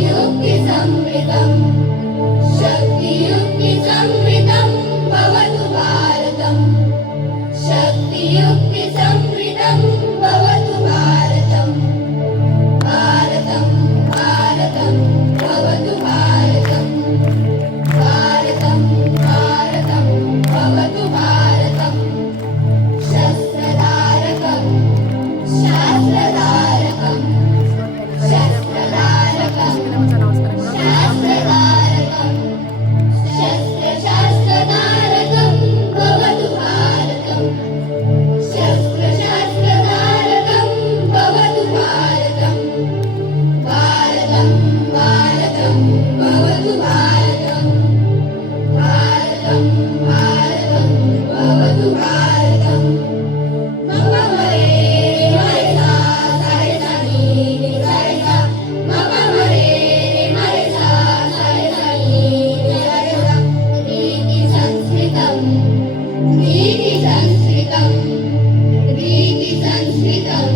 युक्तिसंवृतं शक्तियुक्तिसंवृतं भवतु भारतम् शक्तियुक्तिसंवृतं भवतु भारतम् भारतं भारतं भवतु भारतम् भारतं भारतं भवतु भारतम् शस्त्रधारकं शास्त्रधारकं शस्त्रधारकं शास्त्रधारकं शस्त्रशास्त्रधारकं भवतु भारतम् शस्त्रशास्त्रधारकं भवतु भारतम् भारतं भारतं भवतु भारतम् भारतं भारतं भवतु भारतम् मम मरे मरेसा सारेसा नी सारेसा मम मरे मरेसा सारेसा नी सारेसा रीतिसंस्कृतं रीतिसंस्कृतं रीतिसंस्कृतं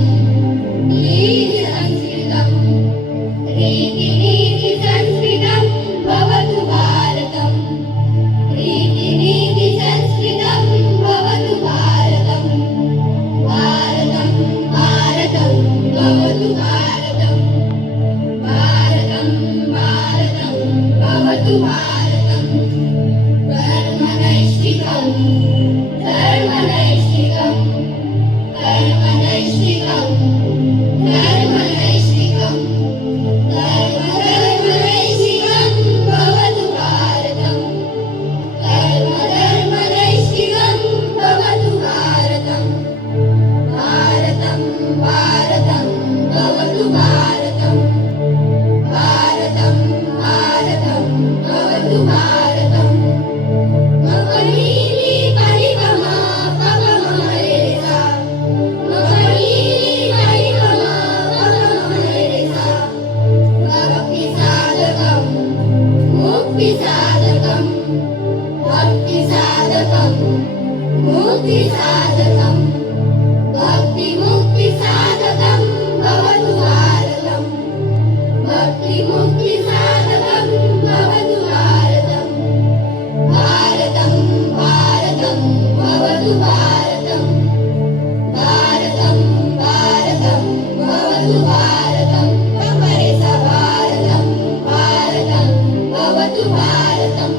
रीतिसंस्कृतं रीतिसंस्कृतं भवतु भारतम् रीतिसंस्कृतं भवतु भारतम् भारतं भारतं भवतु भारतम् भारतं भारतं भवतु भारतम् धर्मनैष्ठिकं धर्मनैष्ठिकं धर्मनैष्ठिकं धर्मनैष्ठिकं धर्मनैष्ठिकं भवतु भारतम् धर्मनैष्ठिकं भवतु भारतम् भारतं भारतं भवतु भारतम् भारतं भारतं भवतु भारतम् मम नीली परिगमा पवमरेसा मम नीली परिगमा पवमरेसा भक्तिसाधकं मुक्तिसाधकं भक्तिसाधकं मुक्तिसाधकं भक्तिमुक्तिसाधकं भवतु भारतम् भक्तिमुक्तिसाधकं भवतु भारतम् भारतं भारतं भवतु भारतम् भारतं भारतं भवतु भारतम् अमरेसा भारतं भारतं भवतु भारतम्